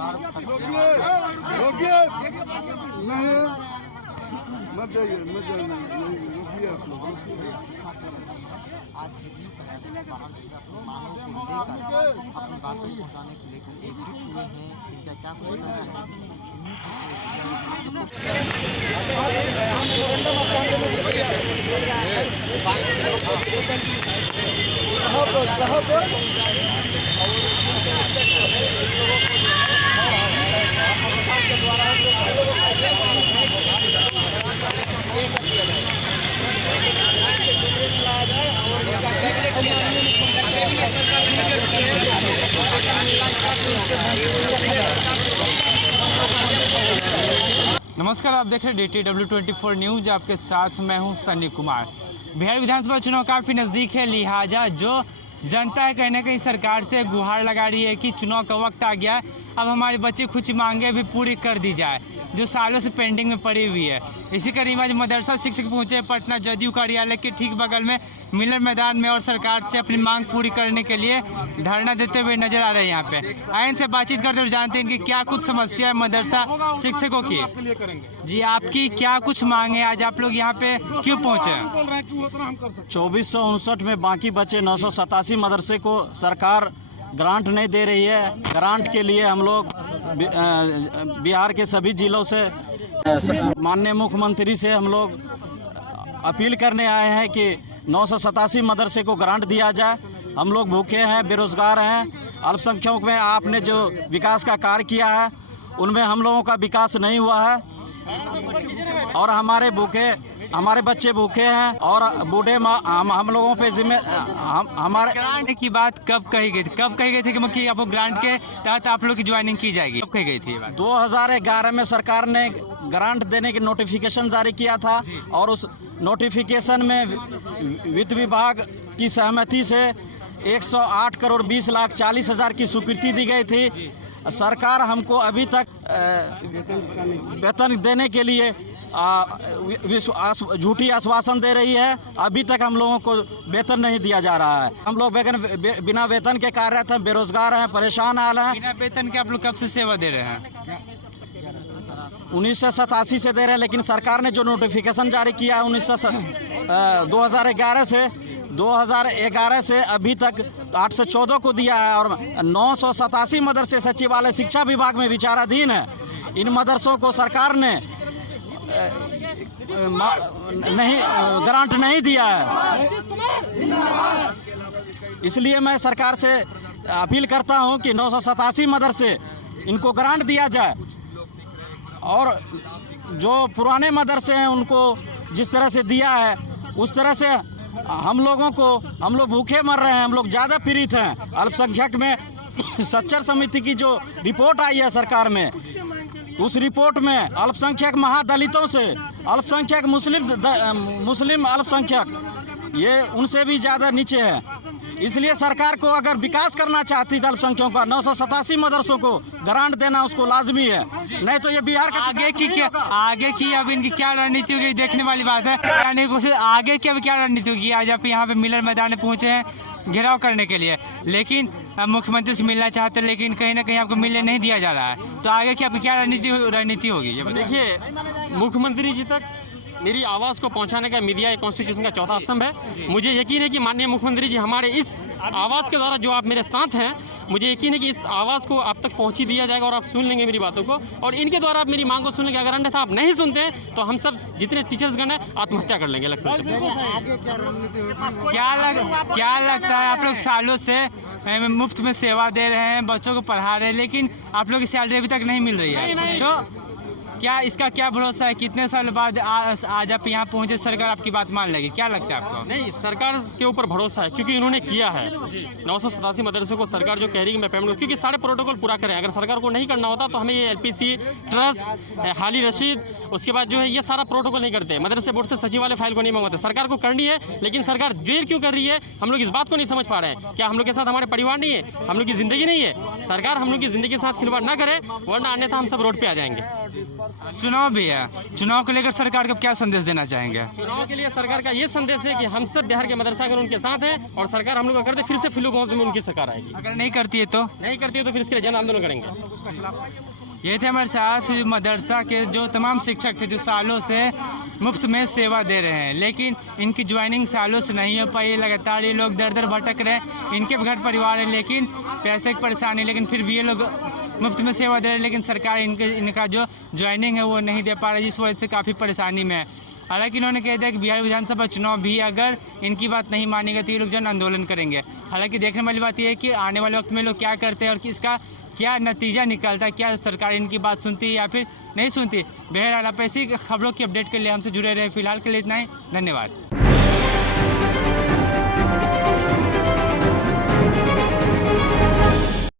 नहीं मत जाइए रुकिए आप लोग। आज जदयू प्रयास बाहर से अपनी मांगों को लेकर अपनी बातों को पहुंचाने को लेकर एकजुट हुए हैं। इनका क्या कुछ कहना नमस्कार, आप देख रहे हैं DTW24 न्यूज। आपके साथ मैं हूं सन्नी कुमार। बिहार विधानसभा चुनाव काफ़ी नज़दीक है, लिहाजा जो जनता है कहीं ना कहीं सरकार से गुहार लगा रही है कि चुनाव का वक्त आ गया है, अब हमारे बच्चे कुछ मांगे भी पूरी कर दी जाए जो सालों से पेंडिंग में पड़ी हुई है। इसी करीब आज मदरसा शिक्षक पहुंचे पटना जदयू कार्यालय के ठीक बगल में मिलर मैदान में और सरकार से अपनी मांग पूरी करने के लिए धरना देते हुए नजर आ रहे हैं। यहाँ पे आयन से बातचीत करते हुए जानते हैं कि क्या कुछ समस्या है मदरसा शिक्षकों की। जी, आपकी क्या कुछ मांग है, आज आप लोग यहाँ पे क्यों पहुँचे हैं? 2459 में बाकी बचे 987 मदरसे को सरकार ग्रांट नहीं दे रही है। ग्रांट के लिए हम लोग बिहार के सभी जिलों से माननीय मुख्यमंत्री से हम लोग अपील करने आए हैं कि 987 मदरसे को ग्रांट दिया जाए। हम लोग भूखे हैं, बेरोजगार हैं। अल्पसंख्यकों में आपने जो विकास का कार्य किया है उनमें हम लोगों का विकास नहीं हुआ है और हमारे बच्चे भूखे हैं और बूढ़े हम लोगों पे हमारे ग्रांट की बात कब कही गई थी? कि आपको ग्रांट के तहत आप लोग की ज्वाइनिंग की जाएगी, कब कही गई थी ये बात? 2011 में सरकार ने ग्रांट देने की नोटिफिकेशन जारी किया था और उस नोटिफिकेशन में वित्त विभाग की सहमति से 108 करोड़ 20 लाख 40 हज़ार की स्वीकृति दी गई थी। सरकार हमको अभी तक वेतन देने के लिए झूठी आश्वासन दे रही है। अभी तक हम लोगों को वेतन नहीं दिया जा रहा है। हम लोग बिना वेतन के कार्यरत हैं, बेरोजगार हैं, परेशान हाल हैं। बिना वेतन के आप लोग कब से सेवा दे रहे हैं? 1987 से दे रहे हैं, लेकिन सरकार ने जो नोटिफिकेशन जारी किया है 2011 से अभी तक 8 से 14 को दिया है और 987 मदरसे सचिवालय शिक्षा विभाग में विचाराधीन है। इन मदरसों को सरकार ने ग्रांट नहीं दिया है। इसलिए मैं सरकार से अपील करता हूं कि 987 मदरसे इनको ग्रांट दिया जाए और जो पुराने मदरसे हैं उनको जिस तरह से दिया है उस तरह से हम लोग भूखे मर रहे हैं। हम लोग ज़्यादा पीड़ित हैं। अल्पसंख्यक में सच्चर समिति की जो रिपोर्ट आई है सरकार में, उस रिपोर्ट में अल्पसंख्यक महादलितों से अल्पसंख्यक मुस्लिम अल्पसंख्यक ये उनसे भी ज़्यादा नीचे है। इसलिए सरकार को अगर विकास करना चाहती है अल्पसंख्यकों का 987 मदरसों को ग्रांट देना उसको लाजमी है, नहीं तो ये बिहार का आगे की अब इनकी क्या रणनीति होगी देखने वाली बात है। आगे की अब क्या रणनीति होगी? आज आप यहाँ पे मिलर मैदान में पहुँचे हैं घेराव करने के लिए, लेकिन मुख्यमंत्री से मिलना चाहते हैं लेकिन कहीं ना कहीं आपको मिलने नहीं दिया जा रहा है, तो आगे की आपकी क्या रणनीति होगी? देखिए, मुख्यमंत्री जी तक मेरी आवाज़ को पहुंचाने का मीडिया कॉन्स्टिट्यूशन का चौथा स्तंभ है। मुझे यकीन है कि माननीय मुख्यमंत्री जी हमारे इस आवाज़ के द्वारा जो आप मेरे साथ हैं, मुझे यकीन है कि इस आवाज़ को आप तक पहुंची दिया जाएगा और आप सुन लेंगे मेरी बातों को और इनके द्वारा आप मेरी मांग को सुन लेंगे। अगर अन्यथा आप नहीं सुनते हैं तो हम सब जितने टीचर्सगण हैं आत्महत्या कर लेंगे इलेक्शन से। क्या लगता है? आप लोग सालों से मुफ्त में सेवा दे रहे हैं, बच्चों को पढ़ा रहे हैं, लेकिन आप लोग की सैलरी अभी तक नहीं मिल रही है, तो क्या इसका क्या भरोसा है कितने साल बाद आज आप यहाँ पहुँचे सरकार आपकी बात मान लेगी? क्या लगता है आपको? नहीं, सरकार के ऊपर भरोसा है क्योंकि इन्होंने किया है। 987 मदरसों को सरकार जो कह रही है मैं पेमेंट, क्योंकि सारे प्रोटोकॉल पूरा करें। अगर सरकार को नहीं करना होता तो हमें ये LPC ट्रस्ट, हाली रशीद, उसके बाद जो है ये सारा प्रोटोकॉल नहीं करते। मदरसे बोर्ड से सचिवालय फाइल को नहीं मंगवाते। सरकार को करनी है, लेकिन सरकार देर क्यों कर रही है हम लोग इस बात को नहीं समझ पा रहे हैं। क्या हम लोग के साथ हमारे परिवार नहीं है, हम लोग की जिंदगी नहीं है? सरकार हम लोग की जिंदगी के साथ खिलवाड़ ना करे, वरना अन्यथा हम सब रोड पे आ जाएंगे। चुनाव भी है, चुनाव को लेकर सरकार को क्या संदेश देना चाहेंगे? चुनाव के लिए सरकार का ये संदेश है कि हम सब बिहार के मदरसा अगर उनके साथ हैं और सरकार हम लोग का करते फिर से फिलू गाँव में उनकी सरकार आएगी। अगर नहीं करती है तो नहीं करती है तो फिर इसके लिए जन आंदोलन करेंगे। ये थे हमारे साथ मदरसा के जो तमाम शिक्षक थे जो सालों से मुफ्त में सेवा दे रहे हैं, लेकिन इनकी ज्वाइनिंग सालों से नहीं हो पाई। लगातार ये लोग दर दर भटक रहे हैं। इनके भी घर परिवार है लेकिन पैसे की परेशानी, लेकिन फिर भी ये लोग मुफ्त में सेवा दे रहे हैं, लेकिन सरकार इनका जो ज्वाइनिंग है वो नहीं दे पा रही, जिस वजह से काफ़ी परेशानी में है। हालांकि इन्होंने कह दिया कि बिहार विधानसभा चुनाव भी अगर इनकी बात नहीं मानेगा तो ये लोग जन आंदोलन करेंगे। हालांकि देखने वाली बात यह है कि आने वाले वक्त में लोग क्या करते हैं और इसका क्या नतीजा निकलता है, क्या सरकार इनकी बात सुनती है या फिर नहीं सुनती। बहरहाल आप ऐसी खबरों की अपडेट के लिए हमसे जुड़े रहे। फिलहाल के लिए इतना ही, धन्यवाद।